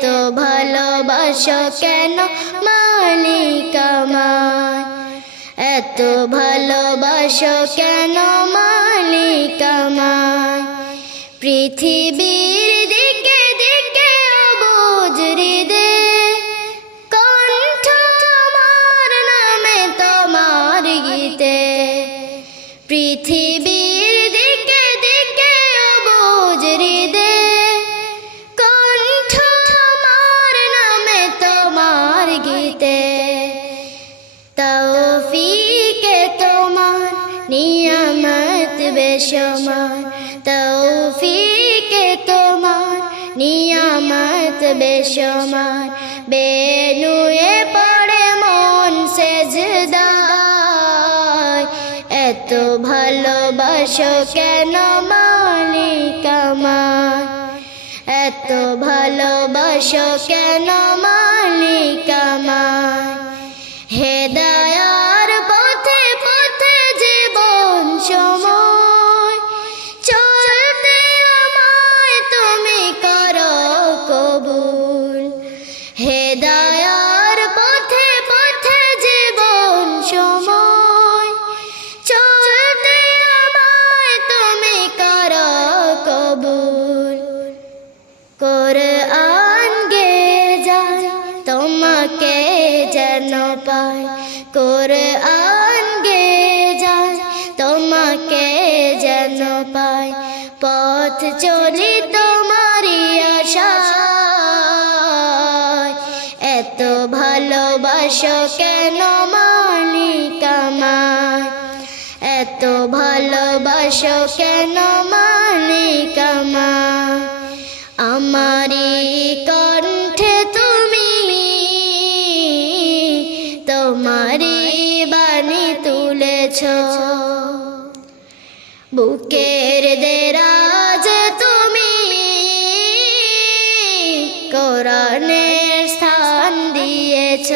এত ভালোবাসো কেন? মালিক আমায়। এত ভালোবাসো কেন? মালিক আমায়। পৃথিবীর দিকে দিকে অবুজ হৃদে। কণ্ঠ আমার নামে তোমার গীতে। পৃথিবীর বেশমার তৌফিকে তোমার, নিয়ামত বেশমার বেনুয়ে পড়ে মন সেজদায়। এত ভালোবাসো কেন মালিক আমার এত ভালোবাসো কেন মালিক আমার তোমাকে যেন পায় কোরআন আনগে যায়, তোমাকে যেন পায় পথ চলি তোমারই আশায়। এত ভালোবাসো কেন মালিক আমায়? এত ভালোবাসো কেন মালিক আমায়? আমারি তুলেছ বুকের দেরাজ তুমি কোরআনের স্থান দিয়েছ।